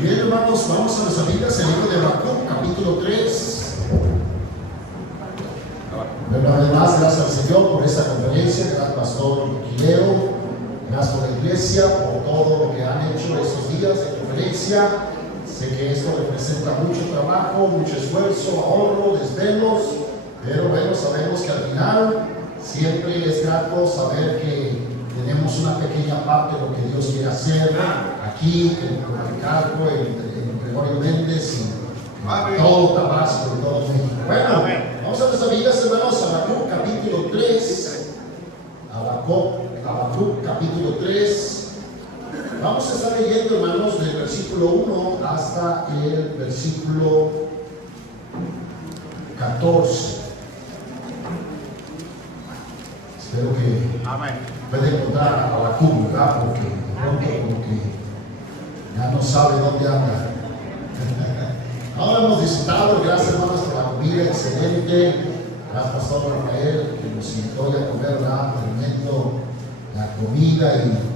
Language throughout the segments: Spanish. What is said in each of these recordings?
Bien, hermanos, vamos a nuestras Biblias, el libro de Habacuc, capítulo 3. Bueno, además, gracias al Señor por esta conferencia, gracias al pastor Quileo, gracias por la iglesia, por todo lo que han hecho estos días de conferencia. Sé que esto representa mucho trabajo, mucho esfuerzo, ahorro, desvelos, pero bueno, sabemos que al final siempre es grato saber que tenemos una pequeña parte de lo que Dios quiere hacer aquí en Maricargo, en Gregorio Méndez y todo Tabasco y todo México. Bueno, vamos a nuestras Biblias, hermanos, Habacuc capítulo 3. Habacuc capítulo 3. Vamos a estar leyendo, hermanos, del versículo 1 hasta el versículo 14. Espero que pueda encontrar a Habacuc, ¿verdad? Porque de pronto como que ya no sabe dónde anda. Ahora hemos disfrutado, gracias, hermanos, por la comida excelente. Gracias, pastor Rafael, que nos invitó a comer, ¿verdad? Tremendo la comida y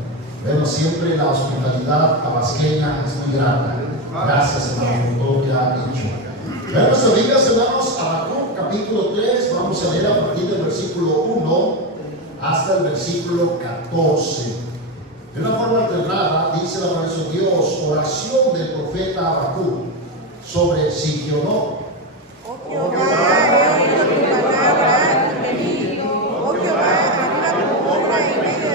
bueno, siempre la hospitalidad tabasqueña es muy grata. Gracias, hermano, por todo lo que ha hecho. Vean nuestras Biblias, hermanos, Habacuc capítulo 3, vamos a leer a partir del versículo 1 hasta el versículo 14. De una forma alternada, dice la palabra de Dios, oración del profeta Habacuc sobre Sigionot. Oh Jehová, he oído tu palabra y venido. Oh Jehová, aviva tu obra en medio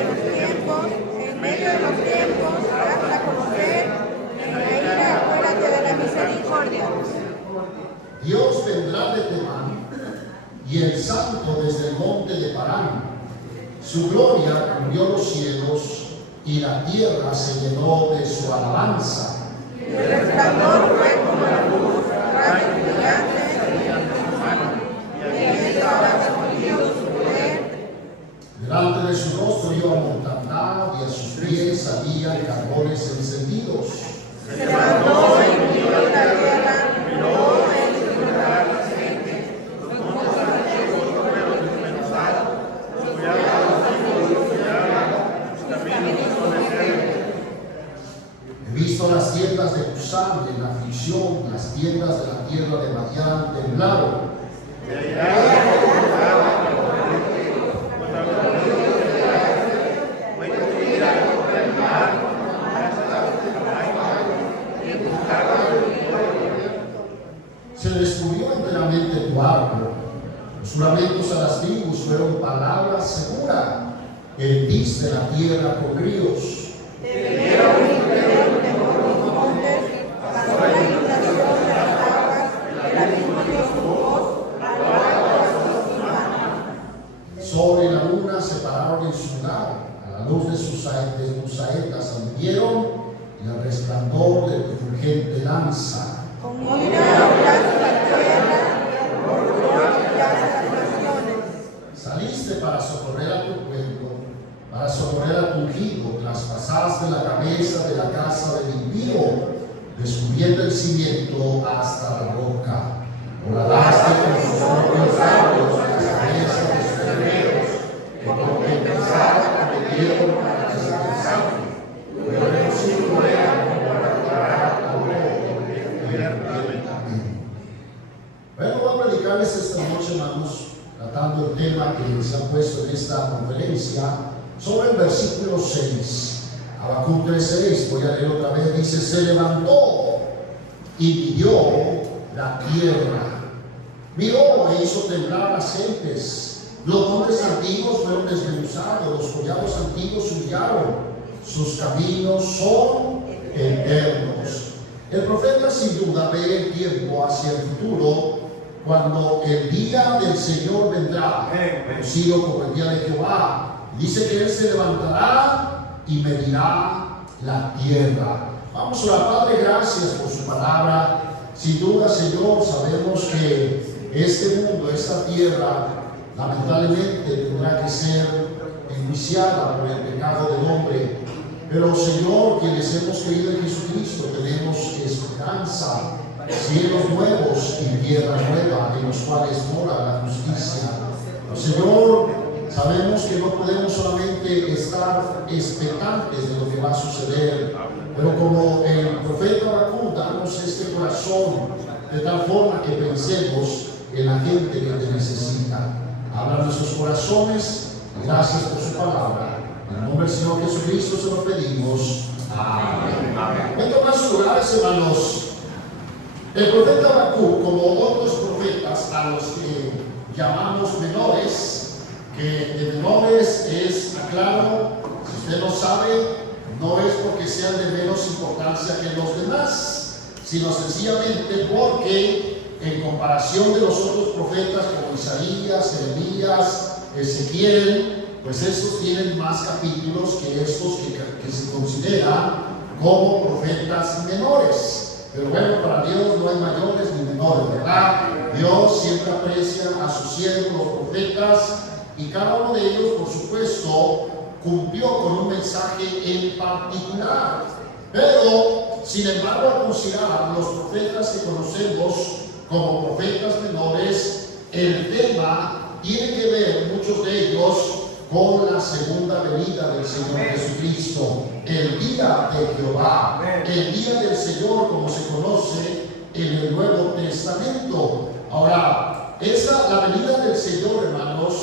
de los tiempos, hazla conocer, en la ira acuérdate de la misericordia. Dios vendrá de Temán y el santo desde el monte de Parán. Su gloria cubrió los cielos y la tierra se llenó de su alabanza. El resplandor fue como la luz, rayo brillante en su mano, y él estaba escondido su poder. Delante de su rostro iba mortandad y a sus pies salían carbones encendidos. Se levantó y hundió la tierra, miró en su lugar las gentes, los montes antiguos fueron desmenuzados, los collados sus caminos son eternos. He visto las tiendas de Cusán en la aflicción, las tiendas de la tierra de Madián temblaron. Se descubrió enteramente tu árbol. Los juramentos a las tribus fueron palabras seguras. Hendiste la tierra con ríos. Sobre la luna se pararon en su lugar, a la luz de sus saetas anduvieron y al resplandor de tu fulgente lanza. Con ira hablaste la tierra, por dolor pillaste las naciones. Saliste para socorrer a tu pueblo, para socorrer a tu ungido, traspasaste la cabeza de la casa del impío, descubriendo el cimiento hasta la roca. Horadaste con sus propios labios la cabeza de sus guerreros, que con tempestad cometieron para que se cansaran. Pero en su rueda como para declarar a todo eternamente. Bueno, voy a predicarles esta noche, hermanos, tratando el tema que se ha puesto en esta conferencia, sobre el versículo 6. Habacuc 3:6, voy a leer otra vez, dice: se levantó y midió la tierra, miró e hizo temblar las gentes. Los montes antiguos fueron desmenuzados, los collados antiguos humillaron, sus caminos son eternos. El profeta sin duda ve el tiempo hacia el futuro, cuando el día del Señor vendrá, conocido como el día de Jehová. Dice que Él se levantará y medirá la tierra. Vamos a orar. Padre, gracias por su palabra. Sin duda, Señor, sabemos que este mundo, esta tierra, lamentablemente tendrá que ser enjuiciada por el pecado del hombre. Pero, Señor, quienes hemos creído en Jesucristo, tenemos esperanza, cielos nuevos y tierra nueva, en los cuales mora la justicia. Señor, sabemos que no podemos solamente estar expectantes de lo que va a suceder, pero como el profeta Habacuc este corazón de tal forma que pensemos en la gente que te necesita. Habla nuestros corazones. Gracias por su palabra. En el nombre del Señor Jesucristo se lo pedimos. Amén. En tomar sus lugares, hermanos. El profeta Habacuc, como otros profetas a los que llamamos menores, que de menores es, aclaro, si usted no sabe, no es porque sean de menos importancia que los demás, sino sencillamente porque en comparación de los otros profetas como Isaías, Jeremías, Ezequiel, pues estos tienen más capítulos que estos que se consideran como profetas menores. Pero bueno, para Dios no hay mayores ni menores, ¿verdad? Dios siempre aprecia a sus siervos, los profetas, y cada uno de ellos, por supuesto, cumplió con un mensaje en particular. Pero, sin embargo, al considerar los profetas que conocemos como profetas menores, el tema tiene que ver, muchos de ellos, con la segunda venida del Señor Jesucristo, el día de Jehová, el día del Señor, como se conoce en el Nuevo Testamento. Ahora, la venida del Señor, hermanos,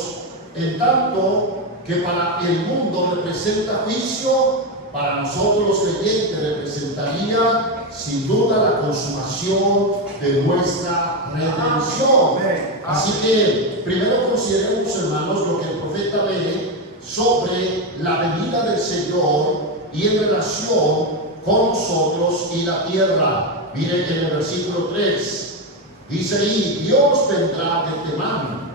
en tanto que para el mundo representa juicio, para nosotros los creyentes representaría sin duda la consumación de nuestra redención. Así que primero consideremos, hermanos, lo que el profeta ve sobre la venida del Señor y en relación con nosotros y la tierra. Miren en el versículo 3, dice ahí: Dios vendrá de Temán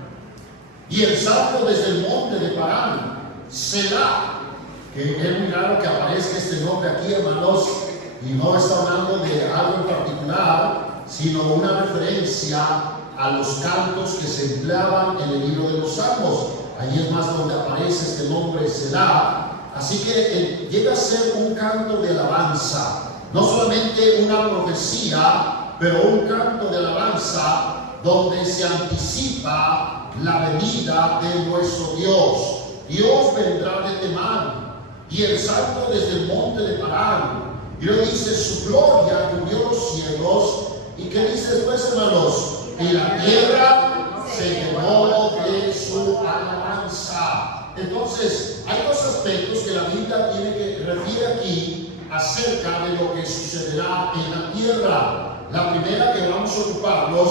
y el salto desde el monte de Parán, Selah. Que es muy raro que aparezca este nombre aquí, hermanos, y no está hablando de algo en particular, sino una referencia a los cantos que se empleaban en el libro de los Salmos. Allí es más donde aparece este nombre, Selah. Así que llega a ser un canto de alabanza, no solamente una profecía, pero un canto de alabanza donde se anticipa la venida de nuestro Dios. Dios vendrá de Temán y el salto desde el monte de Parán. Y luego dice: su gloria cubrió los cielos. ¿Y qué dice después, hermanos? Y la tierra se llenó de su alabanza. Entonces, hay dos aspectos que la Biblia refiere aquí acerca de lo que sucederá en la tierra. La primera que vamos a ocuparnos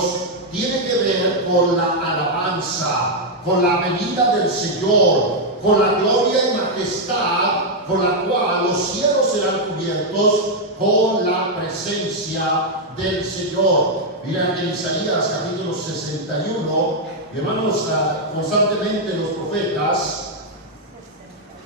tiene que ver con la alabanza, con la venida del Señor, con la gloria y majestad con la cual los cielos serán cubiertos con la presencia del Señor. Miren en Isaías capítulo 61, hermanos, constantemente los profetas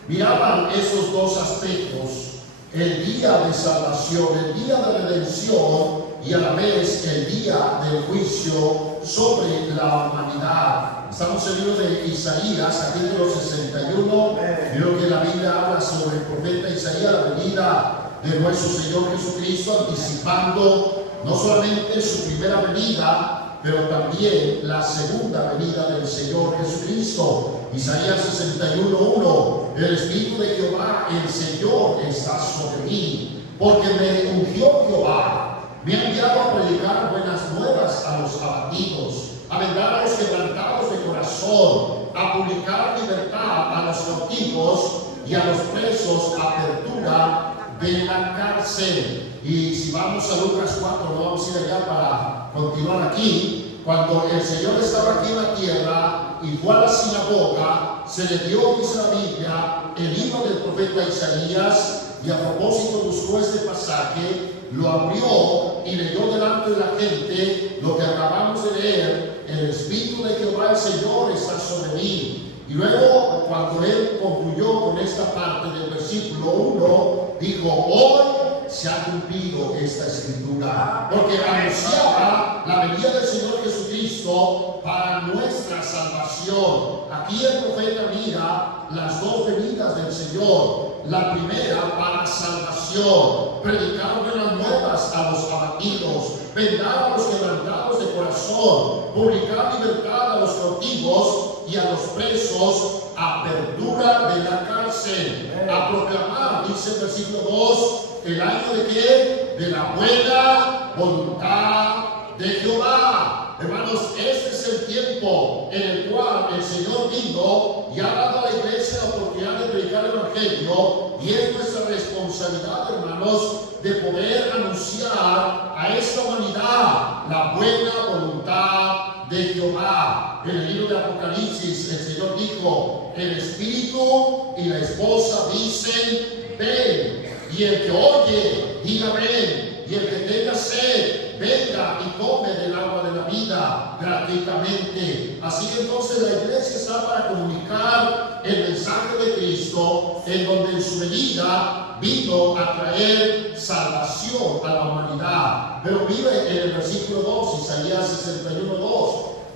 miraban esos dos aspectos: el día de salvación, el día de redención, y a la vez el día del juicio sobre la humanidad. Estamos en el libro de Isaías, capítulo 61. Creo que la Biblia habla sobre el profeta Isaías, la venida de nuestro Señor Jesucristo, anticipando no solamente su primera venida, pero también la segunda venida del Señor Jesucristo. Isaías 61:1: el Espíritu de Jehová, el Señor, está sobre mí, porque me ungió Jehová. Me ha enviado a predicar buenas nuevas a los abatidos, a vendar a los quebrantados de corazón, a publicar libertad a los cautivos y a los presos, apertura de la cárcel. Y si vamos a Lucas 4, no vamos a ir allá para continuar aquí. Cuando el Señor estaba aquí en la tierra y fue a la sinagoga, se le dio, dice la Biblia, el libro del profeta Isaías, y a propósito buscó este pasaje, lo abrió y leyó delante de la gente lo que acabamos de leer: el Espíritu de Jehová el Señor está sobre mí. Y luego, cuando él concluyó con esta parte del versículo 1, dijo: hoy se ha cumplido esta escritura, porque anunciaba la venida del Señor Jesucristo para nuestra salvación. Aquí el profeta mira las dos venidas del Señor: la primera para salvación salvación, predicar buenas nuevas a los abatidos, vendar a los quebrantados de corazón, publicar libertad a los cautivos y a los presos, apertura de la cárcel, a proclamar, dice el versículo 2, el año de qué? De la buena voluntad de Jehová. Hermanos, este es el tiempo en el cual el Señor vino y ha dado a la iglesia la oportunidad de predicar el Evangelio, y es nuestra responsabilidad, hermanos, de poder anunciar a esta humanidad la buena voluntad de Jehová. En el libro de Apocalipsis el Señor dijo: el Espíritu y la esposa dicen ven, y el que oye diga ven, y el que tenga sed venga y tome del agua de la vida gratuitamente. Así que entonces la iglesia está para comunicar el mensaje de Cristo, en donde en su venida vino a traer salvación a la humanidad. Pero mire en el versículo 2, Isaías 61:2,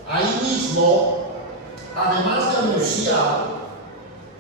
ahí mismo, además de anunciar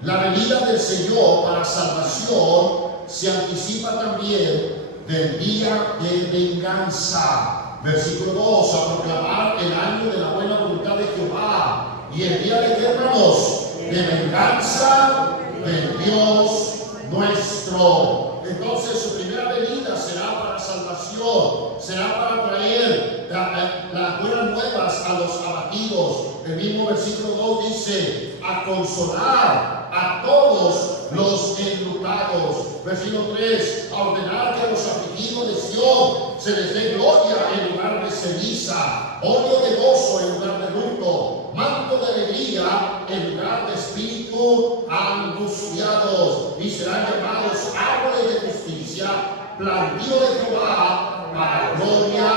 la venida del Señor para salvación, se anticipa también del día de venganza. Versículo 2, a proclamar el año de la buena voluntad de Jehová y el día de, ¿qué, hermanos? De venganza del Dios nuestro. Entonces su primera venida será para salvación, será para traer las buenas nuevas a los abatidos. El mismo versículo 2 dice: a consolar a todos los enlutados. Versículo 3, a ordenar que a los afligidos de Sión se les dé gloria en lugar de ceniza, óleo de gozo en lugar de luto, manto de alegría en lugar de espíritu angustiados, y serán llamados árboles de justicia, plantío de Jehová, para gloria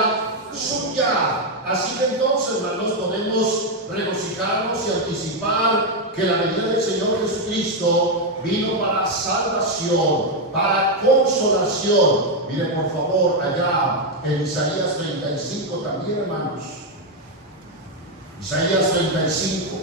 suya. Así que entonces, hermanos, podemos regocijarnos y anticipar que la venida del Señor Jesucristo vino para salvación, para consolación. Mire por favor allá en Isaías 35 también, hermanos. Isaías 35.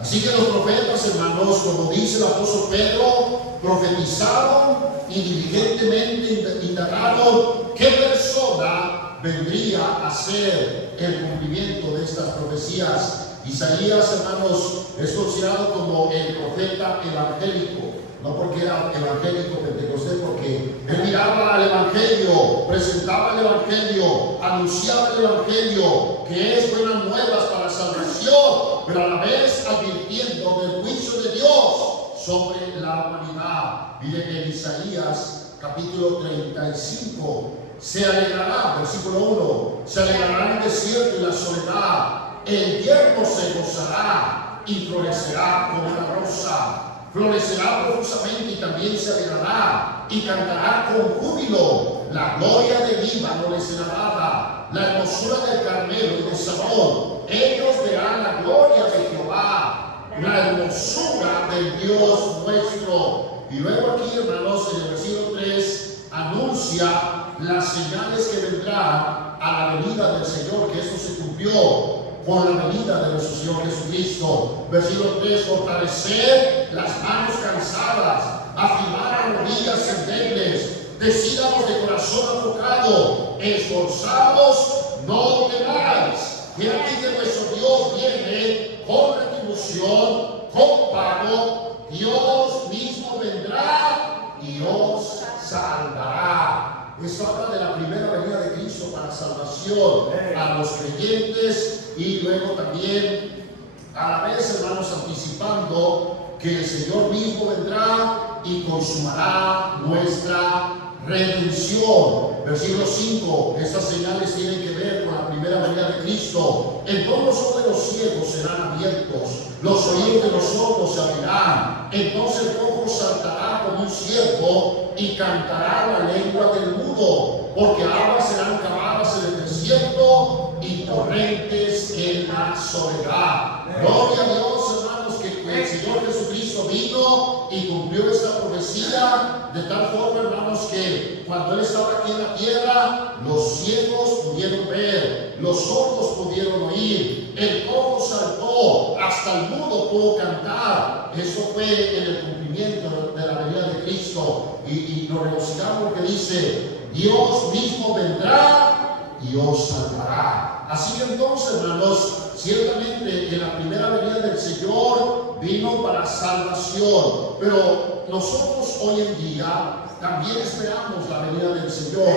Así que los profetas, hermanos, como dice el apóstol Pedro, profetizaron y diligentemente indagaron qué persona vendría a ser el cumplimiento de estas profecías. Isaías, hermanos, es considerado como el profeta evangélico, no porque era evangélico pentecostés, porque él miraba al evangelio, presentaba el evangelio, anunciaba el evangelio, que es buenas nuevas para salvación, pero a la vez advirtiendo del juicio de Dios sobre la humanidad. Mire en Isaías capítulo 35, se alegrará, versículo 1, se alegrará en el desierto y la soledad, el yermo se gozará y florecerá como una rosa, florecerá profusamente y también se alegrará y cantará con júbilo. La gloria de Líbano le será dada, la hermosura del Carmelo y de Sarón. Ellos verán la gloria de Jehová, la hermosura del Dios nuestro. Y luego aquí, hermanos, en el versículo 3 anuncia las señales que vendrán a la venida del Señor, que esto se cumplió con la venida de nuestro Señor Jesucristo. Versículo 3, fortalecer las manos cansadas, afirmar a rodillas endebles, decídamos de corazón afocado, esforzados, no temáis. Y aquí que nuestro Dios viene con retribución, con pago. Dios mismo vendrá y os salvará. Esto habla de la primera venida de Cristo para salvación a los creyentes, y luego también a la vez, hermanos, anticipando que el Señor mismo vendrá y consumará nuestra redención. Versículo 5, estas señales tienen que ver con la primera venida de Cristo. Entonces los ojos de los ciegos serán abiertos, los oídos de los sordos se abrirán, entonces el cojo saltará como un ciervo y cantará la lengua del mudo, porque aguas serán cavadas en el desierto y torrentes en la soledad. Gloria a Dios, hermanos, que el Señor Jesucristo vino y cumplió esta profecía de tal forma, hermanos, que cuando Él estaba aquí en la tierra, los ciegos pudieron ver, los sordos pudieron oír, el cojo saltó, hasta el mudo pudo cantar, eso fue en el cumplimiento de la venida de Cristo. Y nos regocijamos porque dice, Dios mismo vendrá y os salvará. Así que entonces, hermanos, ciertamente en la primera venida del Señor vino para salvación, pero nosotros hoy en día también esperamos la venida del Señor.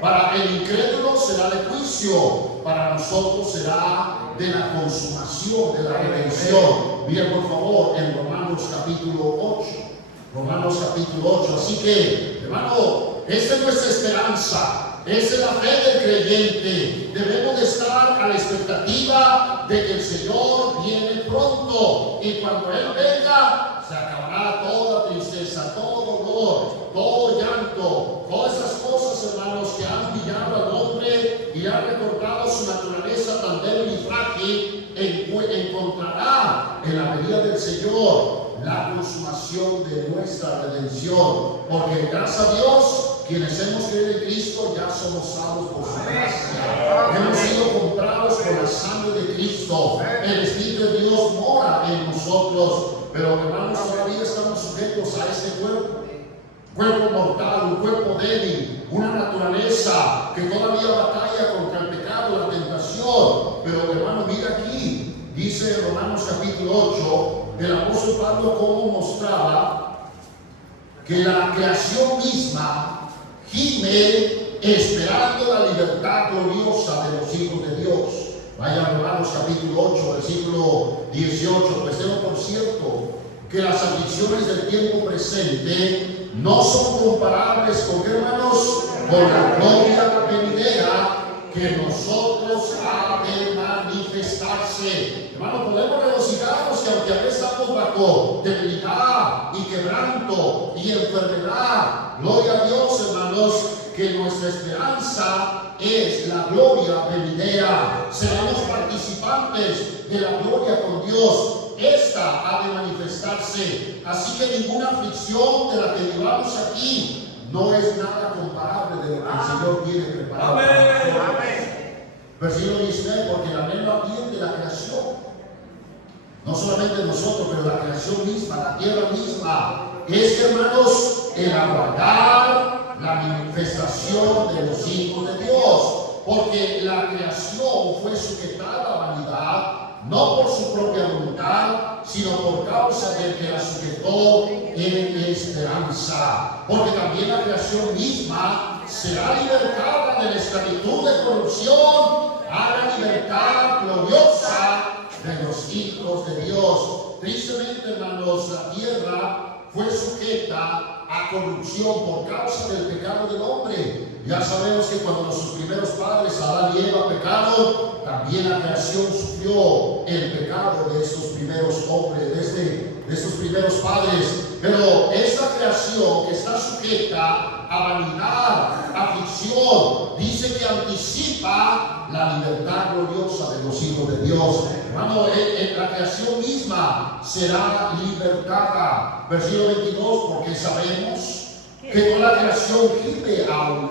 Para el incrédulo será de juicio, para nosotros será de la consumación, de la redención. Miren por favor en Romanos capítulo 8. Romanos capítulo 8. Así que, hermano, esta es nuestra esperanza. Esa es la fe del creyente. Debemos de estar a la expectativa de que el Señor viene pronto. Y cuando Él venga, se acabará toda tristeza, todo dolor, todo llanto, todas esas cosas, hermanos, que han humillado al hombre y han recortado su naturaleza tan débil y frágil. Encontrará en la venida del Señor la consumación de nuestra redención. Porque gracias a Dios, quienes hemos creído en Cristo ya somos salvos por su gracia. Hemos sido comprados con la sangre de Cristo. El Espíritu de Dios mora en nosotros. Pero hermanos, todavía estamos sujetos a este cuerpo mortal, un cuerpo débil, una naturaleza que todavía batalla contra el pecado, la tentación. Pero hermano, mira aquí, dice Romanos capítulo 8, el apóstol Pablo cómo mostraba que la creación misma gime esperando la libertad gloriosa de los hijos de Dios. Vaya a Romanos capítulo 8, versículo 18. Pues tengo por cierto que las aflicciones del tiempo presente no son comparables con, hermanos, con la gloria venidera que nosotros ha de manifestarse. Hermano, podemos regocijarnos que aunque a veces estamos bajo debilidad y quebranto y enfermedad, gloria a Dios, hermanos, que nuestra esperanza es la gloria venidera. Seremos participantes de la gloria con Dios. Esta ha de manifestarse. Así que ninguna aflicción de la que vivamos aquí no es nada comparable de lo que el Señor tiene preparado. Amén. Versículo 19, porque la lengua viene de la creación. No solamente nosotros, pero la creación misma, la tierra misma. Es, hermanos, el aguardar la manifestación de los hijos de Dios. Porque la creación fue sujetada a vanidad, no por su propia voluntad, sino por causa del que la sujetó en esperanza. Porque también la creación misma será libertada de la esclavitud de corrupción a la libertad gloriosa de los hijos de Dios. Tristemente, hermanos, la tierra fue sujeta a corrupción por causa del pecado del hombre. Ya sabemos que cuando nuestros primeros padres, Adán y Eva, pecaron, también la creación sufrió el pecado de estos primeros hombres, de estos primeros padres. Pero esta creación que está sujeta a vanidad, aflicción, dice que anticipa la libertad gloriosa de los hijos de Dios. Hermano, la creación misma será libertada. Versículo 22, porque sabemos que toda la creación gime aún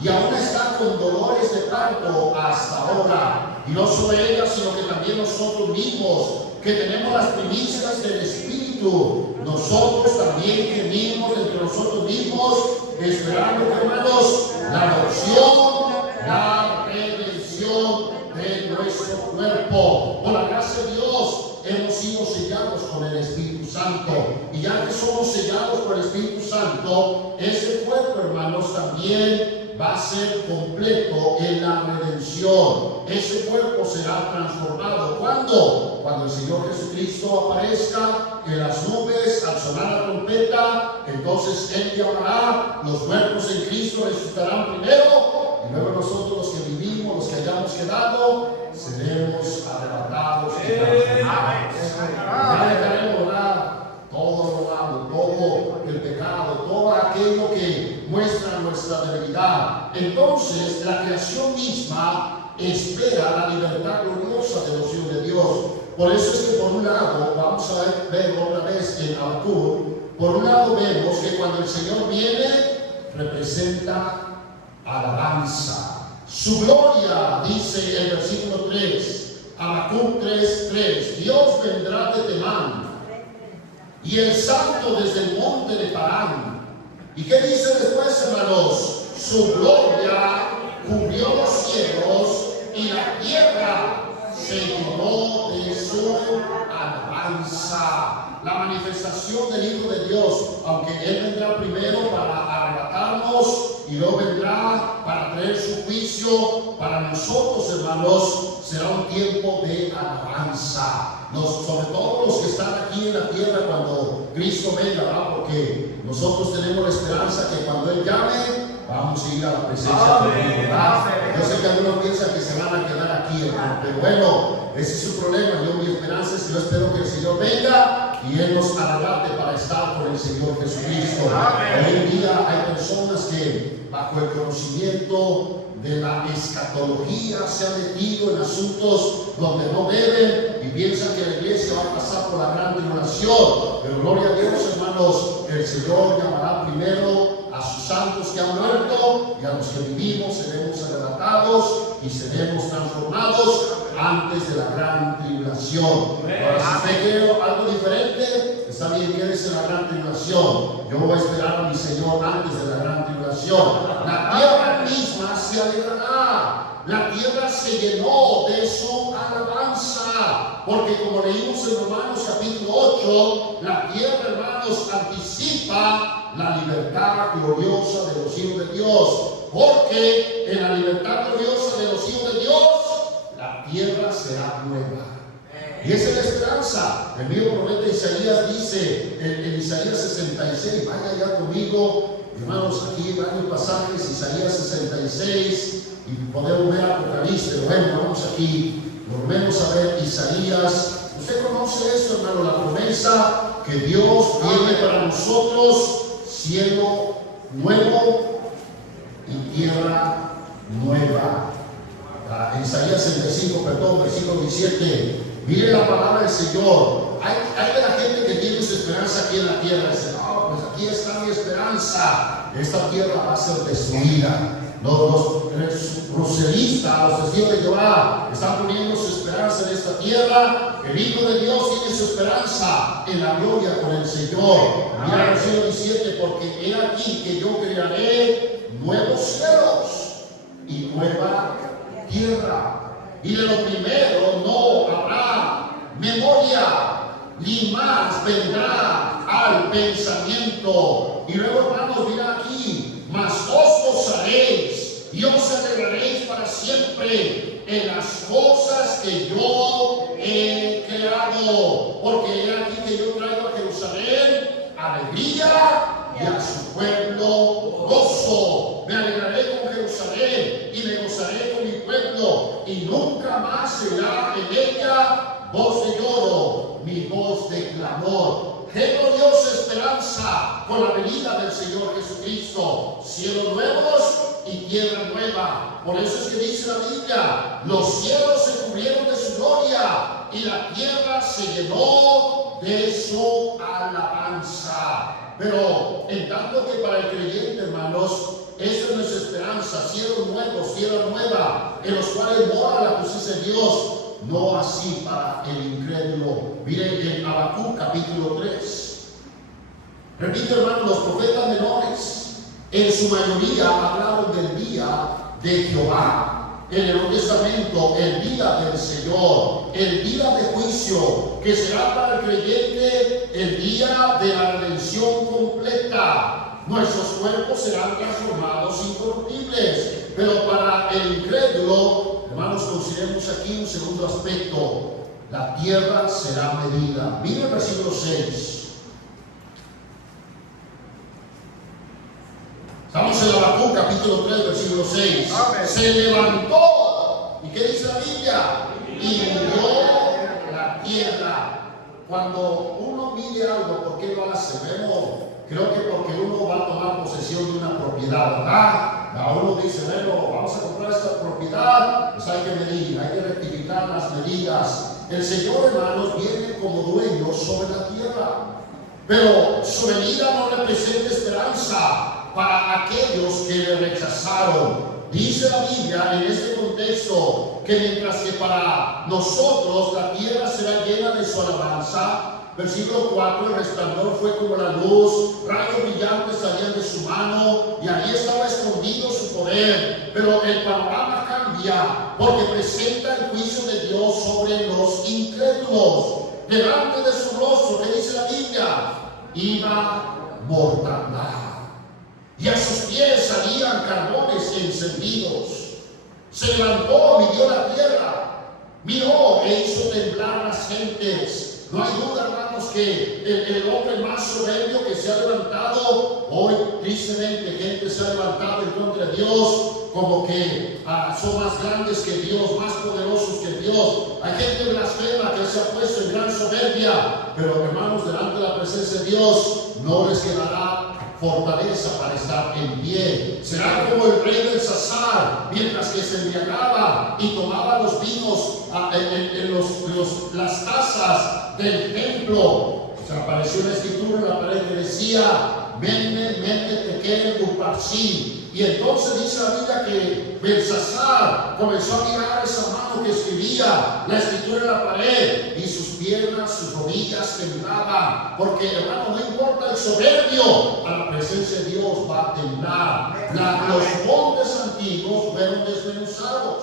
y aún está con dolores de parto hasta ahora. Y no solo ella, sino que también nosotros mismos, que tenemos las primicias del Espíritu, nosotros también gemimos entre nosotros mismos, esperando, hermanos, la adopción, la redención de nuestro cuerpo. Por la gracia de Dios hemos sido sellados con el Espíritu Santo. Y ya que somos sellados por el Espíritu Santo, ese cuerpo, hermanos, también va a ser completo en la redención. Ese cuerpo será transformado. ¿Cuándo? Cuando el Señor Jesucristo aparezca en las nubes al sonar la trompeta. Entonces Él llamará, los muertos en Cristo resucitarán primero, y luego nosotros, los que vivimos, los que hayamos quedado, seremos arrebatados y transformados. Ya dejaremos todo lo malo, todo el pecado, todo aquello que muestra nuestra debilidad. Entonces la creación misma espera la libertad gloriosa de los hijos de Dios. Por eso es que por un lado, vamos a ver otra vez en Habacuc, por un lado vemos que cuando el Señor viene, representa alabanza. Su gloria, dice el versículo 3, Habacuc 3:3, Dios vendrá de Temán y el santo desde el monte de Parán. ¿Y qué dice después, hermanos? Su gloria cubrió los cielos y la tierra se llenó de su alabanza. La manifestación del Hijo de Dios, aunque Él vendrá primero para arrebatarnos y luego vendrá para traer su juicio, para nosotros, hermanos, será un tiempo de alabanza. Sobre todo los que están aquí en la tierra cuando Cristo venga, ¿verdad? Porque nosotros tenemos la esperanza que cuando Él llame, vamos a ir a la presencia de Dios, ¿verdad? Yo sé que algunos piensan que se van a quedar aquí, hermano, pero bueno, ese es su problema. Yo, mi esperanza es que yo espero que el Señor venga y Él nos arrebate para estar con el Señor Jesucristo. Hoy en día hay personas que bajo el conocimiento de la escatología se han metido en asuntos donde no deben y piensan que la iglesia va a pasar por la gran tribulación. Pero gloria a Dios, hermanos, el Señor llamará primero a sus santos que han muerto, y a los que vivimos seremos arrebatados y seremos transformados antes de la gran tribulación. Ahora, si usted quiere algo diferente, está bien, quédese en la gran tribulación. Yo voy a esperar a mi Señor antes de la gran tribulación. La tierra misma se alegrará. La tierra se llenó de su alabanza, porque como leímos en Romanos capítulo 8, la tierra, hermanos, anticipa la libertad gloriosa de los hijos de Dios, porque en la libertad gloriosa de los hijos de Dios, la tierra será nueva. Y esa es la esperanza. El mismo profeta Isaías dice en Isaías 66, vaya ya conmigo, hermanos, aquí hay varios pasajes, Isaías 66, y podemos ver Apocalipsis. Bueno, vamos aquí, volvemos a ver Isaías. Usted conoce esto, hermano, la promesa que Dios tiene para nosotros: cielo nuevo y tierra nueva. En Isaías 65, versículo 17. Mire la palabra del Señor. Hay de la gente que tiene su esperanza aquí en la tierra. Dice, no, pues aquí está mi esperanza. Esta tierra va a ser destruida. Los proselitistas, los testigos de Jehová, están poniendo su esperanza en esta tierra. El Hijo de Dios tiene su esperanza en la gloria con el Señor. Mira el versículo 17, porque he aquí que yo crearé nuevos cielos y nueva tierra. Y de lo primero no habrá memoria, ni más vendrá al pensamiento. Y luego, hermanos, mira aquí, mas os gozaréis y os alegraréis para siempre en las cosas que yo he creado. Porque he aquí que yo traigo a Jerusalén alegría y a su pueblo gozo. Me alegraré con Jerusalén y me gozaré con mi pueblo, y nunca más será en ella voz de lloro ni voz de clamor. Qué gloriosa esperanza con la venida del Señor Jesucristo. Cielos nuevos y tierra nueva. Por eso es que dice la Biblia: los cielos se cubrieron de su gloria y la tierra se llenó de su alabanza. Pero en tanto que para el creyente, hermanos, esa es nuestra esperanza: cielos nuevos, tierra nueva, en los cuales mora la justicia de Dios. No así para el incrédulo. Miren en Habacuc capítulo 3. Repito, hermanos, los profetas menores en su mayoría hablaron del día de Jehová. En el Nuevo Testamento, el día del Señor, el día de juicio, que será para el creyente el día de la redención completa. Nuestros cuerpos serán transformados incorruptibles. Pero para el incrédulo, hermanos, consideremos aquí un segundo aspecto: la tierra será medida. Miren el versículo 6. Estamos en Habacuc capítulo 3, versículo 6. Amén. Se levantó. ¿Y qué dice la Biblia? Y hundió la tierra. Cuando uno mide algo, ¿por qué lo hace? Bueno, creo que porque uno va a tomar posesión de una propiedad, ¿verdad? Uno dice, bueno, vamos a comprar esta propiedad, pues hay que medir, hay que rectificar las medidas. El Señor, hermanos, viene como dueño sobre la tierra, pero su venida no representa esperanza para aquellos que le rechazaron. Dice la Biblia en este contexto que mientras que para nosotros la tierra será llena de su alabanza, Versículo 4, el resplandor fue como la luz, rayos brillantes salían de su mano y ahí estaba escondido su poder. Pero el panorama cambia porque presenta el juicio de Dios sobre los incrédulos. Delante de su rostro, que dice la Biblia, iba mortandad. Y a sus pies salían carbones encendidos. Se levantó, midió la tierra, miró e hizo temblar a las gentes. No hay duda, hermanos, que el hombre más soberbio que se ha levantado, hoy tristemente gente se ha levantado en contra de Dios, como que son más grandes que Dios, más poderosos que Dios. Hay gente blasfema que se ha puesto en gran soberbia, pero hermanos, delante de la presencia de Dios no les quedará fortaleza para estar en pie. Será como el rey Belsasar, mientras que se embriagaba y tomaba los vinos en las tazas del templo. Se apareció una escritura en la pared que decía: Mene, mene, tekel, uparsin. Y entonces dice la Biblia que Belsasar comenzó a mirar esa mano que escribía la escritura en la pared, y sus piernas, sus rodillas temblaban, porque, hermano, no importa el soberbio, a la presencia de Dios va a temblar. Los montes antiguos fueron desmenuzados,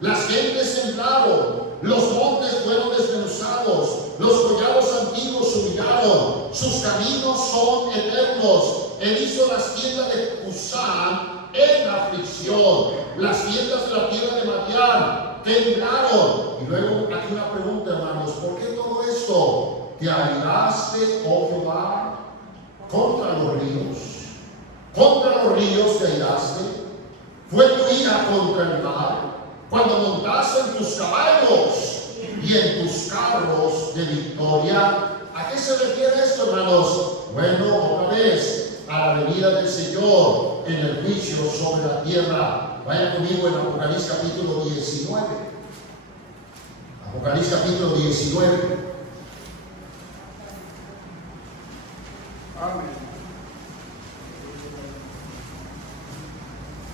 las gentes temblaron, los montes fueron desmenuzados, los collados antiguos se humillaron, sus caminos son eternos. Él hizo las tiendas de Cusán en aflicción, las tiendas de la tierra de Madián temblaron. Y luego aquí una pregunta, hermanos: ¿por qué todo esto? ¿Te airaste, oh Jehová, contra los ríos? ¿Contra los ríos te airaste? ¿Fue tu ira contra el mar? Cuando montaste en tus caballos y en tus carros de victoria. ¿A qué se refiere esto, hermanos? Bueno, otra vez, a la venida del Señor en el juicio sobre la tierra. Vaya conmigo en Apocalipsis capítulo 19. Apocalipsis capítulo 19. Amén.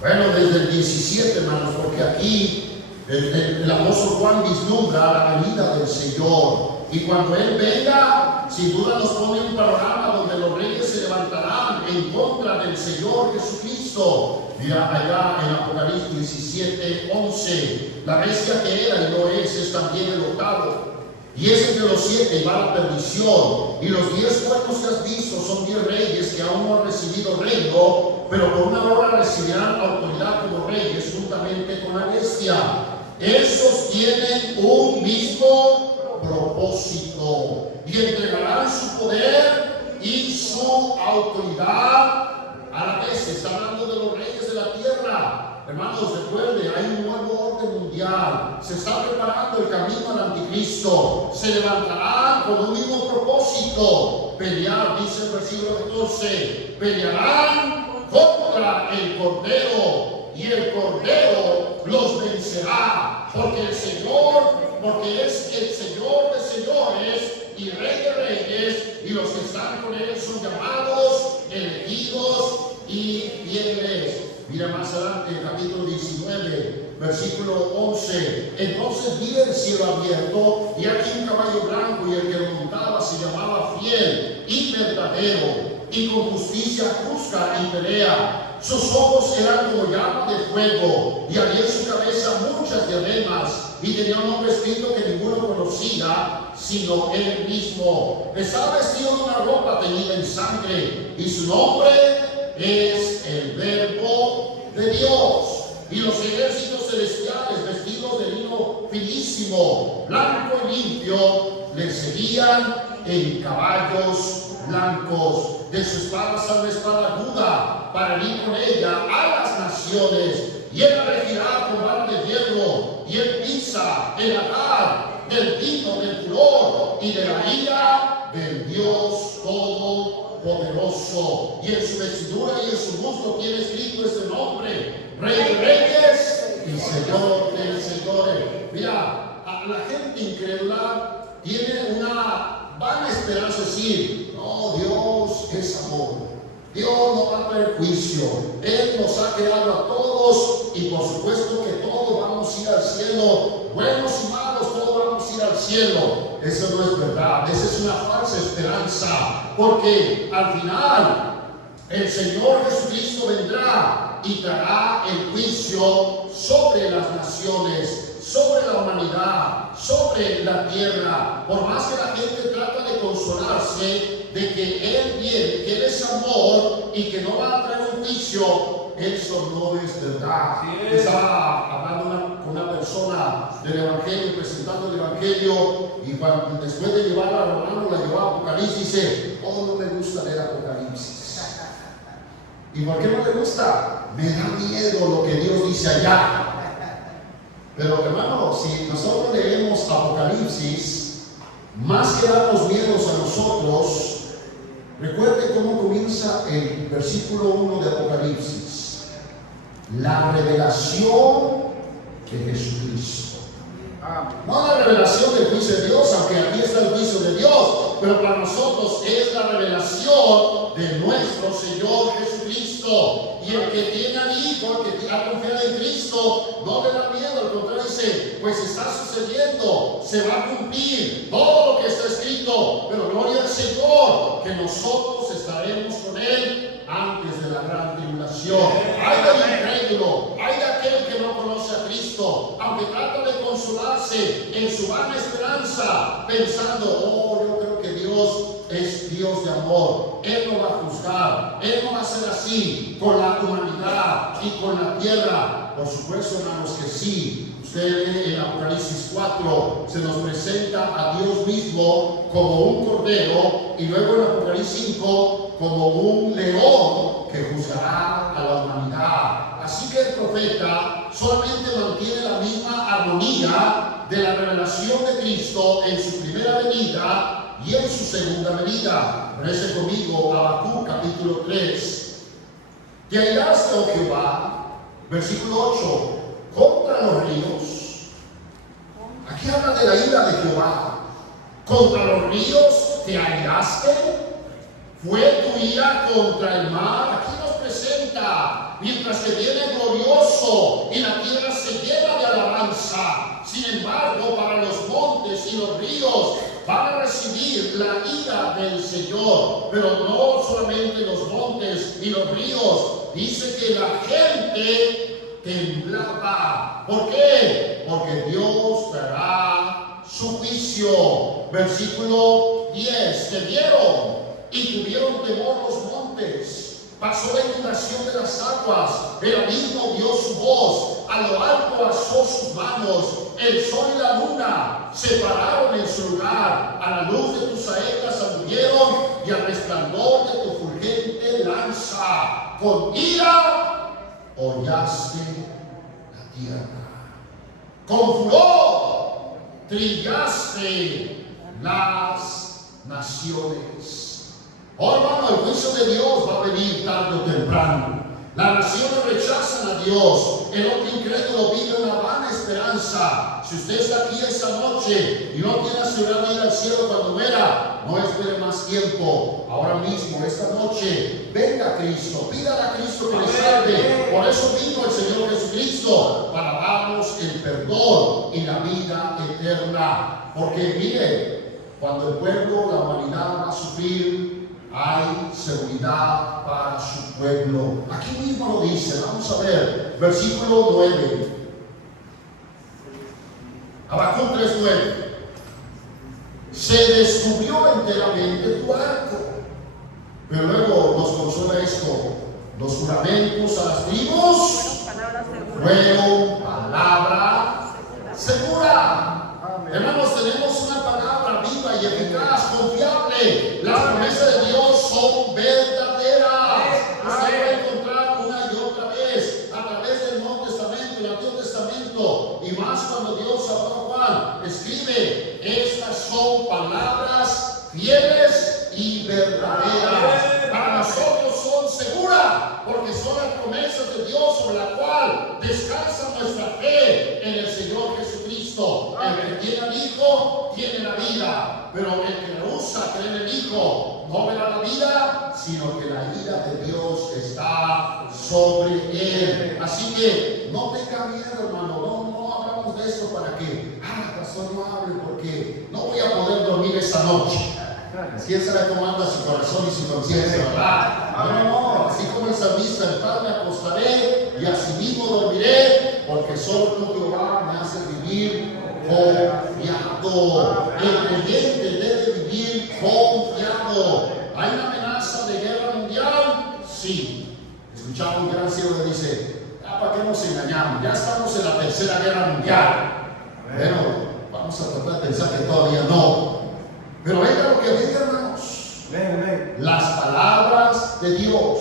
Bueno, desde el 17, hermanos, porque aquí el apóstol Juan vislumbra la venida del Señor. Y cuando Él venga, sin duda nos pone un panorama donde los reyes se levantarán en contra del Señor Jesucristo. Mira allá en Apocalipsis 17, 11. La bestia que era y no es también el octavo. Y es entre los 7 y va a la perdición. Y los 10 cuernos que has visto son 10 reyes que aún no han recibido reino, pero por una hora recibirán autoridad como reyes juntamente con la bestia. Esos tienen un mismo propósito y entregarán su poder y su autoridad a la bestia. Está hablando de los reyes de la tierra. Hermanos, recuerde, hay un nuevo orden mundial. Se está preparando el camino al anticristo. Se levantarán con un mismo propósito: pelear, dice el versículo 14. Pelearán contra el Cordero, y el Cordero los vencerá, porque el Señor, porque es el Señor de señores y Rey de reyes, y los que están con Él son llamados, elegidos y fieles. Mira más adelante, el capítulo 19, versículo 11. Entonces vi el cielo abierto, y aquí un caballo blanco, y el que lo montaba se llamaba Fiel y Verdadero, y con justicia juzga y pelea. Sus ojos eran como llama de fuego, y había en su cabeza muchas diademas, y tenía un nombre escrito que ninguno conocía, sino él mismo. Estaba vestido de una ropa teñida en sangre, y su nombre es el Verbo de Dios. Y los ejércitos celestiales, vestidos de lino finísimo, blanco y limpio, le seguían en caballos blancos. De su espada sale una espada aguda para ir con ella a las naciones, y él la regirá con vara de hierro, y él pisa el lagar del vino del furor y de la ira del Dios Todopoderoso. Y en su vestidura y en su muslo tiene escrito este nombre: Rey de Reyes y Señor de Señores. Mira, la gente incrédula tiene una vana esperanza, decir: no, Dios es amor, Dios no va a traer juicio, Él nos ha creado a todos, y por supuesto que todos vamos a ir al cielo, buenos y malos, todos vamos a ir al cielo. cielo. Eso no es verdad, esa es una falsa esperanza, porque al final el Señor Jesucristo vendrá y traerá el juicio sobre las naciones, sobre la humanidad, sobre la tierra. Por más que la gente trata de consolarse de que Él viene, que Él es amor y que no va a traer un juicio, eso no es verdad. Sí. Estaba hablando con una persona del Evangelio, presentando el Evangelio, y después de llevarla a Romano, la llevaba a Apocalipsis, dice: oh, no me gusta leer Apocalipsis. ¿Y por qué no le gusta? Me da miedo lo que Dios dice allá. Pero hermano, si nosotros leemos Apocalipsis, más que darnos miedos a nosotros, recuerde cómo comienza el versículo 1 de Apocalipsis: la revelación de Jesucristo. No la revelación del juicio de Dios, aunque aquí está el juicio de Dios, pero para nosotros es la revelación de nuestro Señor Jesucristo. Y el que tiene al Hijo, el que ha confiado en Cristo, no le da miedo, al contrario dice: pues está sucediendo, se va a cumplir todo lo que está escrito, pero gloria al Señor, que nosotros estaremos con Él antes de la gran tribulación. Hay del incrédulo, hay de aquel que no conoce a Cristo, aunque trata de consolarse en su vana esperanza, pensando: oh, yo creo que Dios es Dios de amor, Él no va a juzgar, Él no va a ser así con la humanidad y con la tierra. Por supuesto, hermanos, que sí. Usted lee en Apocalipsis 4, se nos presenta a Dios mismo como un cordero, y luego en Apocalipsis 5 como un león que juzgará a la humanidad. Así que el profeta solamente mantiene la misma armonía de la revelación de Cristo en su primera venida y en su segunda venida. Rece conmigo Habacuc capítulo 3. Te airaste, oh Jehová, versículo 8, contra los ríos. Aquí habla de la ira de Jehová. Contra los ríos te airaste. Fue tu ira contra el mar. Aquí nos presenta, mientras que viene glorioso y la tierra se llena de alabanza. Sin embargo, para los montes y los ríos van a recibir la ira del Señor. Pero no solamente los montes y los ríos. Dice que la gente temblaba. ¿Por qué? Porque Dios dará su juicio. Versículo 10. Te vieron y tuvieron temor los montes. Pasó la inundación de las aguas, el abismo dio su voz, a lo alto alzó sus manos, el sol y la luna se pararon en su lugar, a la luz de tus saetas anduvieron y al resplandor de tu fulgente lanza. Con ira hollaste la tierra, con furor trillaste las naciones. Oh, hermano, el juicio de Dios va a venir tarde o temprano. Las naciones rechazan a Dios. El hombre incrédulo vive una vana esperanza. Si usted está aquí esta noche y no tiene asegurado de ir al cielo cuando muera, no espere más tiempo. Ahora mismo, esta noche, venga a Cristo, pídale a Cristo que le salve. Por eso vino el Señor Jesucristo, para darnos el perdón y la vida eterna. Porque mire, cuando el pueblo, la humanidad va a sufrir, hay seguridad para su pueblo. Aquí mismo lo dice, vamos a ver, versículo 9. Habacuc 3:9. Se descubrió enteramente tu arco. Pero luego nos consuela esto: los juramentos a las tribus fueron palabra segura. Hermanos, tenemos una palabra viva y eficaz, confiable. Las promesas de Dios son verdaderas. Usted va a encontrar una y otra vez a través del Nuevo Testamento y el Antiguo Testamento, y más cuando Dios habló a Juan, escribe: estas son palabras fieles y verdaderas. Para nosotros son seguras, porque son las promesas de Dios sobre la cual descansa nuestra fe en el Señor Jesucristo. El que tiene al Hijo tiene la vida, pero el que rehúsa creer en el Hijo no verá la vida, sino que la ira de Dios está sobre él. Así que no tenga miedo, hermano. No habrá hablamos de esto para que, pastor, no hable porque no voy a poder dormir esta noche. ¿Quién sabe cómo anda su corazón y su conciencia, verdad? No, así como el salmista, en paz me acostaré y así mismo dormiré, porque solo tú, Jehová, me haces vivir confiado. El creyente debe vivir confiado. ¿Hay una amenaza de guerra mundial? Sí. Escuchaba un gran ciego que dice, ¿para qué nos engañamos? Ya estamos en la tercera guerra mundial. Bueno, vamos a tratar de pensar que todavía no. Pero venga lo que venga, hermanos. Las palabras de Dios,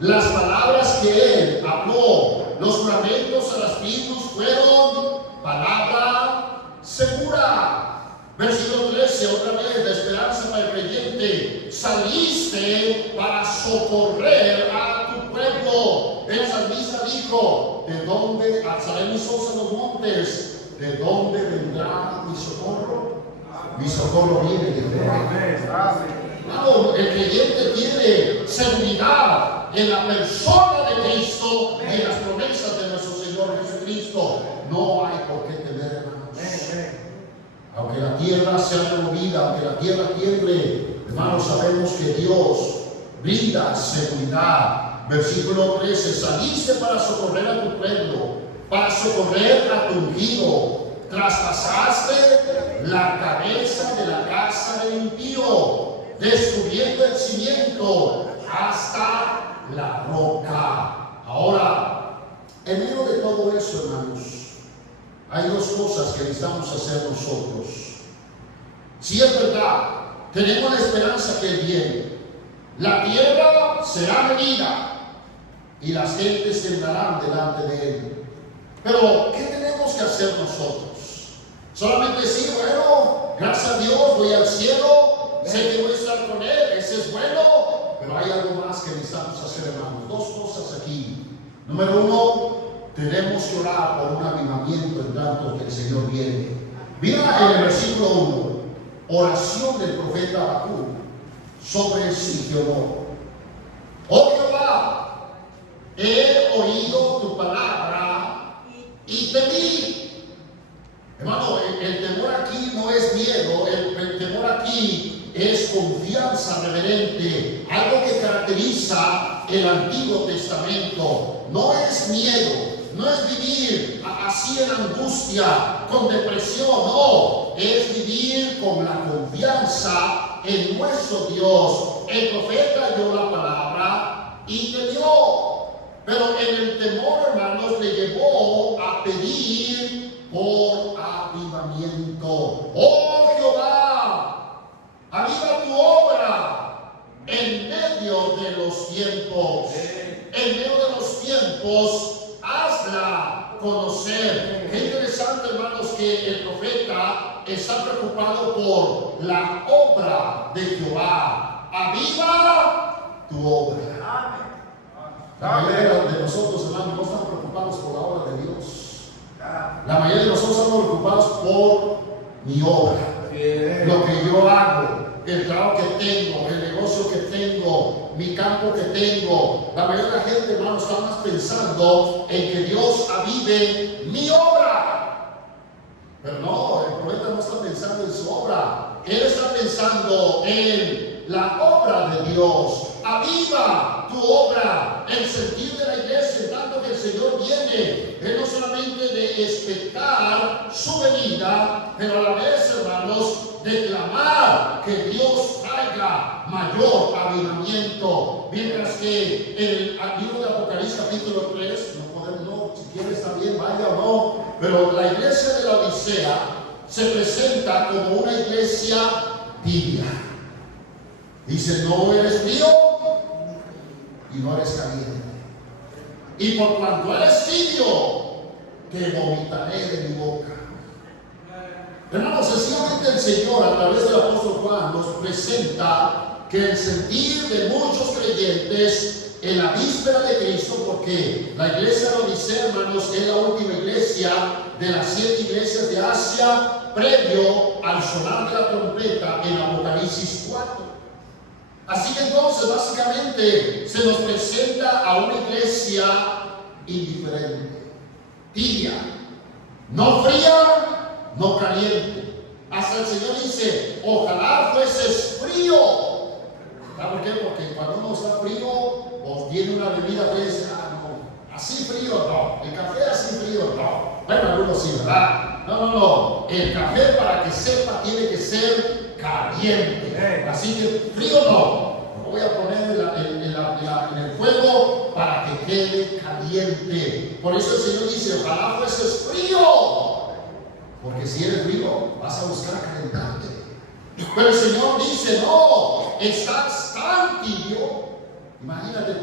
las palabras que Él habló, los juramentos a las tribus fueron palabra segura. Versículo 13, otra vez, la esperanza para el creyente. Saliste para socorrer a tu pueblo. El salmista dijo, ¿de dónde alzaré mis ojos en los montes? ¿De dónde vendrá mi socorro? Mi socorro viene de Jehová. Claro, el creyente tiene seguridad en la persona de Cristo y en las promesas de nuestro Señor Jesucristo. No hay por qué temer, hermanos. Aunque la tierra sea removida, aunque la tierra tiemble, hermanos, sabemos que Dios brinda seguridad. Versículo 13, saliste para socorrer a tu pueblo, para socorrer a tu ungido. Traspasaste la cabeza de la casa del impío, descubriendo el cimiento hasta la roca. Ahora, en medio de todo eso, hermanos, hay dos cosas que necesitamos hacer nosotros. Si es verdad, tenemos la esperanza que Él viene. La tierra será medida y las gentes temblarán delante de Él. Pero, ¿qué tenemos que hacer nosotros? Solamente decir, bueno, gracias a Dios, voy al cielo, sé que voy a estar con Él, ese es bueno. Pero hay algo más que necesitamos hacer, hermanos. Dos cosas aquí. Número uno, tenemos que orar por un avivamiento en tanto que el Señor viene. Mira en el versículo 1, oración del profeta Habacuc sobre el sitio. Oh Jehová, he oído tu palabra y temí. Hermano, el temor aquí no es miedo, el temor aquí es confianza reverente, algo que caracteriza el Antiguo Testamento. No es miedo, no es vivir así en angustia, con depresión, no, es vivir con la confianza en nuestro Dios. El profeta dio la palabra y temió, pero en el temor, hermanos, le llevó a pedir por avivamiento. Oh Jehová, aviva tu obra en medio de los tiempos. En medio de los tiempos, hazla conocer. Qué interesante, hermanos, que el profeta está preocupado por la obra de Jehová. Aviva tu obra. La mayoría de nosotros, hermanos, no están preocupados por la obra de Dios. La mayoría de nosotros estamos preocupados por mi obra, lo que yo hago, el trabajo que tengo, el negocio que tengo, mi campo que tengo. La mayoría de la gente, hermanos, está más pensando en que Dios avive mi obra. Pero no, el profeta no está pensando en su obra. Él está pensando en la obra de Dios. Aviva tu obra, el sentir de la iglesia, en tanto que el Señor viene. Él no solamente de expectar su venida, pero a la vez, hermanos, de clamar que Dios traiga mayor avivamiento. Mientras que en el libro de Apocalipsis capítulo 3, no podemos, no, si quiere está bien, vaya o no, pero la iglesia de la Odisea se presenta como una iglesia tibia. Dice, no eres frío y no eres caliente. Y por cuanto eres tibio, te vomitaré de mi boca. Hermanos, sencillamente el Señor, a través del apóstol Juan, nos presenta que el sentir de muchos creyentes en la víspera de Cristo, porque la iglesia de Odisea, hermanos, es la última iglesia de las 7 iglesias de Asia, previo al sonar de la trompeta en Apocalipsis 4. Así que entonces, básicamente, se nos presenta a una iglesia indiferente, tibia. No fría, no caliente. Hasta el Señor dice, ojalá fueses frío. ¿Sabe por qué? Porque cuando uno está frío o tiene una bebida fría, dice, no, así frío no, el café así frío no. Bueno, algunos sí, ¿verdad? No. El café, para que sepa, tiene que ser caliente. Así que frío no. Lo voy a poner en el fuego para que quede caliente. Por eso el Señor dice, ojalá fueses frío. Porque si eres frío, vas a buscar calentarte. Pero el Señor dice, no, estás tan tibio. Imagínate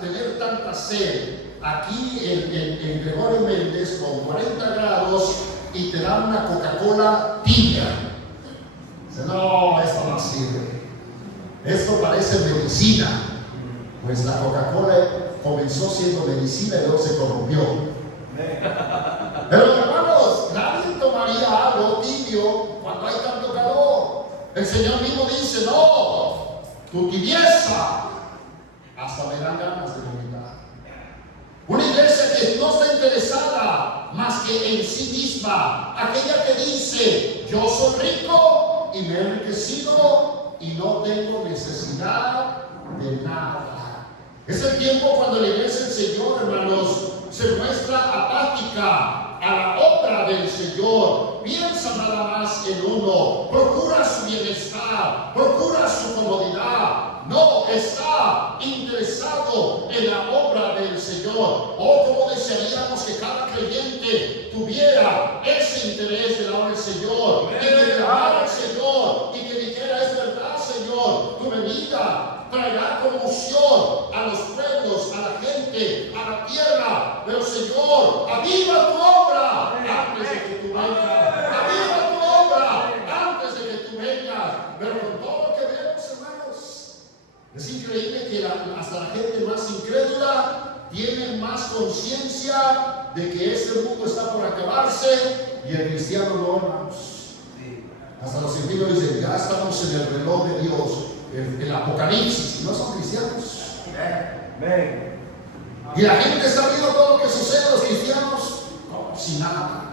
tener tanta sed. Aquí en Gregorio Méndez con 40 grados y te dan una Coca-Cola tibia. Dice, no, esto no sirve. Esto parece medicina. Pues la Coca-Cola comenzó siendo medicina y luego se corrompió. Pero hermanos, nadie tomaría algo tibio cuando hay tanto calor. El Señor mismo dice, no, tu tibieza hasta me dan ganas de vomitar. Una iglesia que no está interesada más que en sí misma, aquella que dice, yo soy rico y me he enriquecido y no tengo necesidad de nada. Es el tiempo cuando la iglesia del Señor, hermanos, se muestra apática a la obra del Señor. Piensa nada más en uno, procura su bienestar, procura su comodidad, no está interesado en la obra del Señor. Oh, como desearíamos que cada creyente tuviera ese interés de la obra del Señor, y que clamara al Señor y que dijera, es verdad, Señor, tu venida traerá conmoción a los pueblos, a la gente, a la tierra. Pero Señor, aviva tu obra antes de que tú vengas. Aviva tu obra antes de que tú vengas. Pero con todo lo que vemos, hermanos, es increíble que hasta la gente más incrédula tiene más conciencia de que este mundo está por acabarse y el cristiano no, hermanos. Hasta los científicos dicen, ya estamos en el reloj de Dios. El Apocalipsis, no son cristianos. Y la gente está viendo todo lo que sucede a los cristianos como si nada.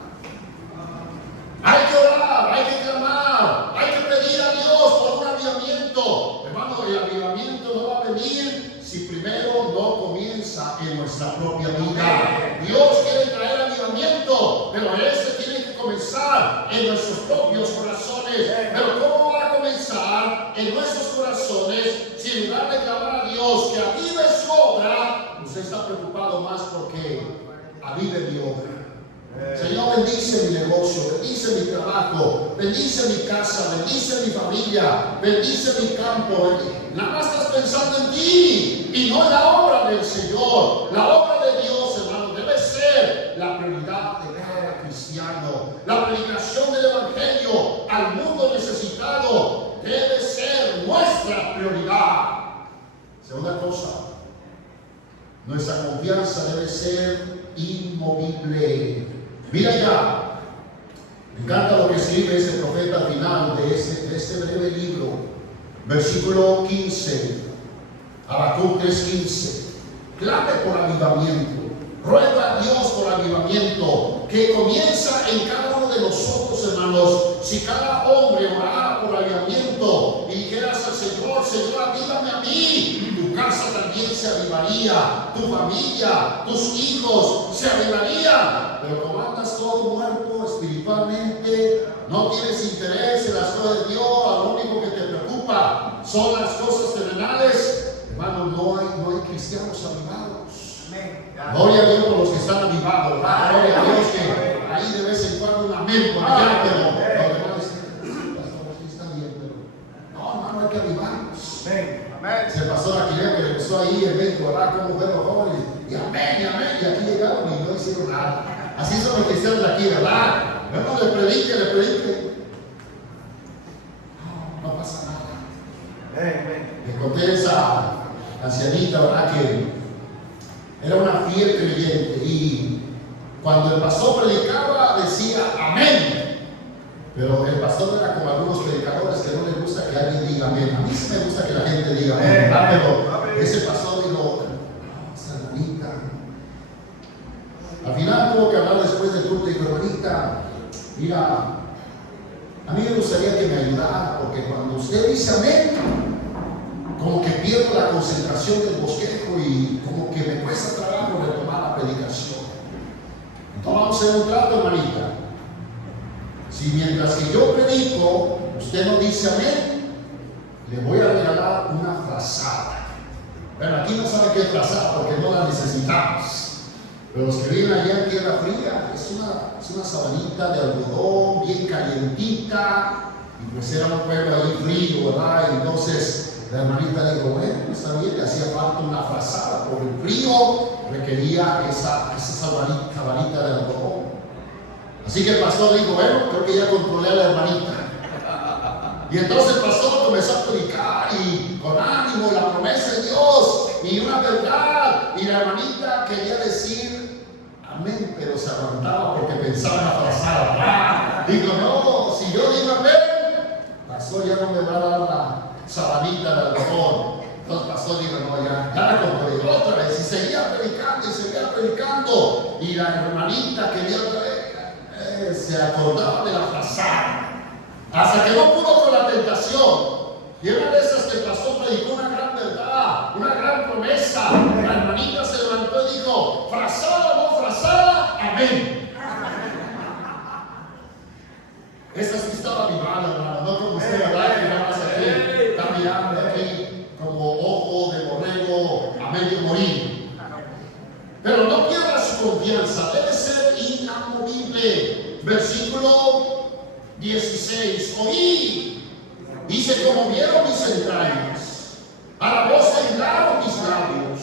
Hay que orar, hay que clamar, hay que pedir a Dios por un avivamiento. Hermano, el avivamiento no va a venir si primero no comienza en nuestra propia vida. Dios quiere traer avivamiento, pero ese tiene que comenzar en nuestros propios corazones. Pero ¿cómo va a comenzar en nuestros corazones si en lugar de clamar a Dios que avive su obra, usted está preocupado más porque avive mi obra? Señor, bendice mi negocio, bendice mi trabajo, bendice mi casa, bendice mi familia, bendice mi campo. Nada más estás pensando en ti y no en la obra del Señor. La obra de Dios, hermano, debe ser la prioridad de cada cristiano. La predicación del Evangelio al mundo necesitado debe ser nuestra prioridad. Segunda cosa, nuestra confianza debe ser inmovible. Mira ya, me encanta lo que escribe ese profeta al final de este breve libro, versículo 15, Habacuc 3:15. Clame por avivamiento, ruega a Dios por avivamiento, que comienza en cada uno de nosotros, hermanos. Si cada hombre orara por avivamiento y dijeras al Señor, Señor, avívame a mí, tu casa también se avivaría, tu familia, tus hijos se avivarían. Pero como andas todo muerto espiritualmente, no tienes interés en las cosas de Dios, lo único que te preocupa son las cosas terrenales, hermano, no hay cristianos avivados. Gloria a Dios por los que están avivados. Gloria a Dios que ahí de vez en cuando un amén por allá, pero los demás dicen, pastor, sí está bien, pero no, hermano, hay que avivarnos. Si el pastor Aquileo que le gustó ahí en México, ¿verdad? Como ver los jóvenes, y amén, y aquí llegaron y no hicieron nada. Así son los cristianos de aquí, ¿verdad? Bueno, le predique. No pasa nada. Le conté a esa ancianita, ¿verdad? Que era una fiel creyente y cuando el pastor predicaba decía amén. Pero el pastor era como algunos predicadores que no les gusta que alguien diga amén. A mí sí me gusta que la gente diga amén, ¿verdad? Pero ese pastor dijo, esa bonita. Al final tuvo que hablar después del culto y dijo, hermanita, mira, a mí me gustaría que me ayudara, porque cuando usted dice amén, como que pierdo la concentración del bosquejo y como que me cuesta trabajo retomar la predicación. Entonces vamos a hacer un trato, hermanita. Si mientras que yo predico, usted no dice amén, le voy a regalar una frazada. Bueno, aquí no sabe qué es frazada porque no la necesitamos. Pero los que viven allá en tierra fría, es una sabanita de algodón bien calientita, y pues era un pueblo ahí frío, ¿verdad? Y entonces la hermanita dijo, bueno, está bien, le hacía falta una frazada, por el frío requería esa sabanita de algodón. Así que el pastor dijo, bueno, creo que ya controlé a la hermanita. Y entonces el pastor comenzó a predicar y con ánimo, la promesa de Dios y una verdad. Y la hermanita quería decir amén, pero se aguantaba porque pensaba en la frazada. Dijo, no, si yo digo amén, pastor ya no me va a dar la sabanita de algodón. Entonces el pastor dijo, no, ya la compré otra vez. Y seguía predicando. Y la hermanita quería otra vez, se acordaba de la frazada. Hasta que no pudo con la tentación. Y una de esas que el pastor predicó una gran verdad, una gran promesa. La hermanita se levantó y dijo, frazada o no frazada, amén. Esa sí estaba vivada, hermano, no como usted, ¿verdad? Que nada más aquí, está mirando aquí como ojo de borrego a medio morir. Pero no pierda su confianza, debe ser inamovible. Versículo 16, oí, dice, como vieron mis entrañas, a la voz temblaron mis labios,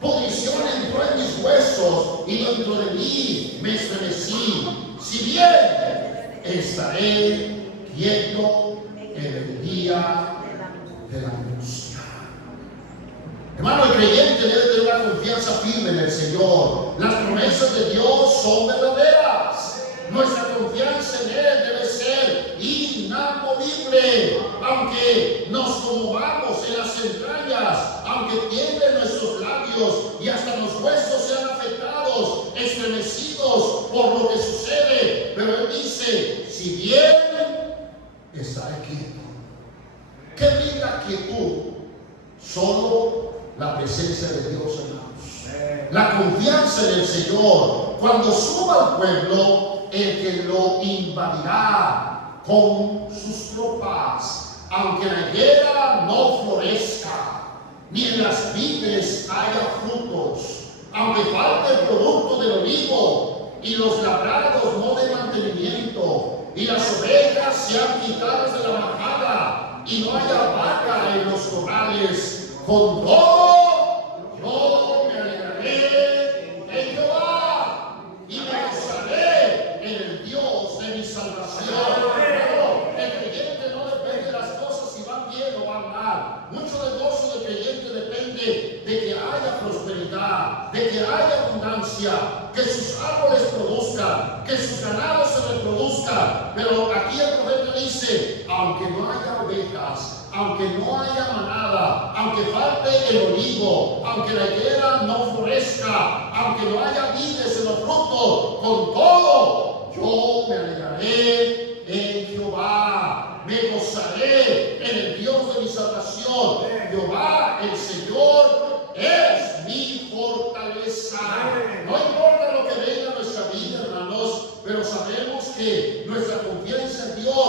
pudrición entró en mis huesos, y dentro de mí me estremecí. Si bien estaré quieto en el día de la angustia. Hermano, el creyente debe tener una confianza firme en el Señor. Las promesas de Dios son verdaderas. Nuestra confianza en Él debe ser inamovible, aunque nos conmovamos en las entrañas, aunque tiemblen nuestros labios y hasta los huesos sean afectados, estremecidos por lo que sucede. Pero Él dice, si bien estaré quieto. ¿Qué brinda quietud? Solo la presencia de Dios, hermanos. La confianza en el Señor. Cuando suba al pueblo, el que lo invadirá con sus tropas, aunque la higuera no florezca, ni en las vides haya frutos, aunque falte el producto del olivo, y los labrados no den mantenimiento, y las ovejas sean quitadas de la majada, y no haya vaca en los corrales, con todo yo me alegraré en Jehová, y me gozaré en el Dios de mi salvación. Pero el creyente no depende de las cosas si van bien o van mal. Mucho del gozo del creyente depende de que haya prosperidad, de que haya abundancia, que sus árboles produzcan, que sus ganados se reproduzcan. Pero aquí el profeta dice, aunque no haya ovejas, aunque no haya manada, aunque falte el olivo, aunque la higuera no florezca, aunque no haya vides en los frutos, con todo yo me alegraré en Jehová, me gozaré en el Dios de mi salvación. Jehová, el Señor, es mi fortaleza. No importa lo que venga a nuestra vida, hermanos, pero sabemos que nuestra confianza en Dios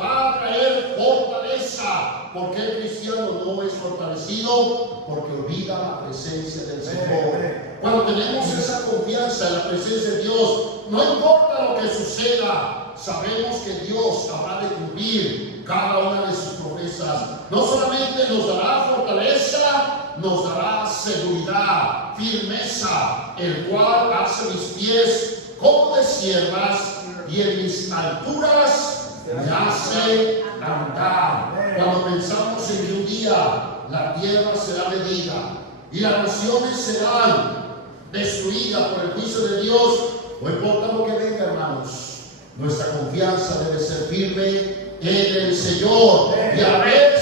va a traer fortaleza. Porque el cristiano no es fortalecido porque olvida la presencia del Señor. Cuando tenemos esa confianza en la presencia de Dios, no importa lo que suceda, sabemos que Dios habrá de cumplir cada una de sus promesas. No solamente nos dará fortaleza, nos dará seguridad, firmeza, el cual hace mis pies como de siervas y en mis alturas me hace andar. Cuando pensamos en que un día la tierra será medida y las naciones serán destruidas por el juicio de Dios, no importa lo que venga, hermanos, nuestra confianza debe ser firme en el Señor y a ver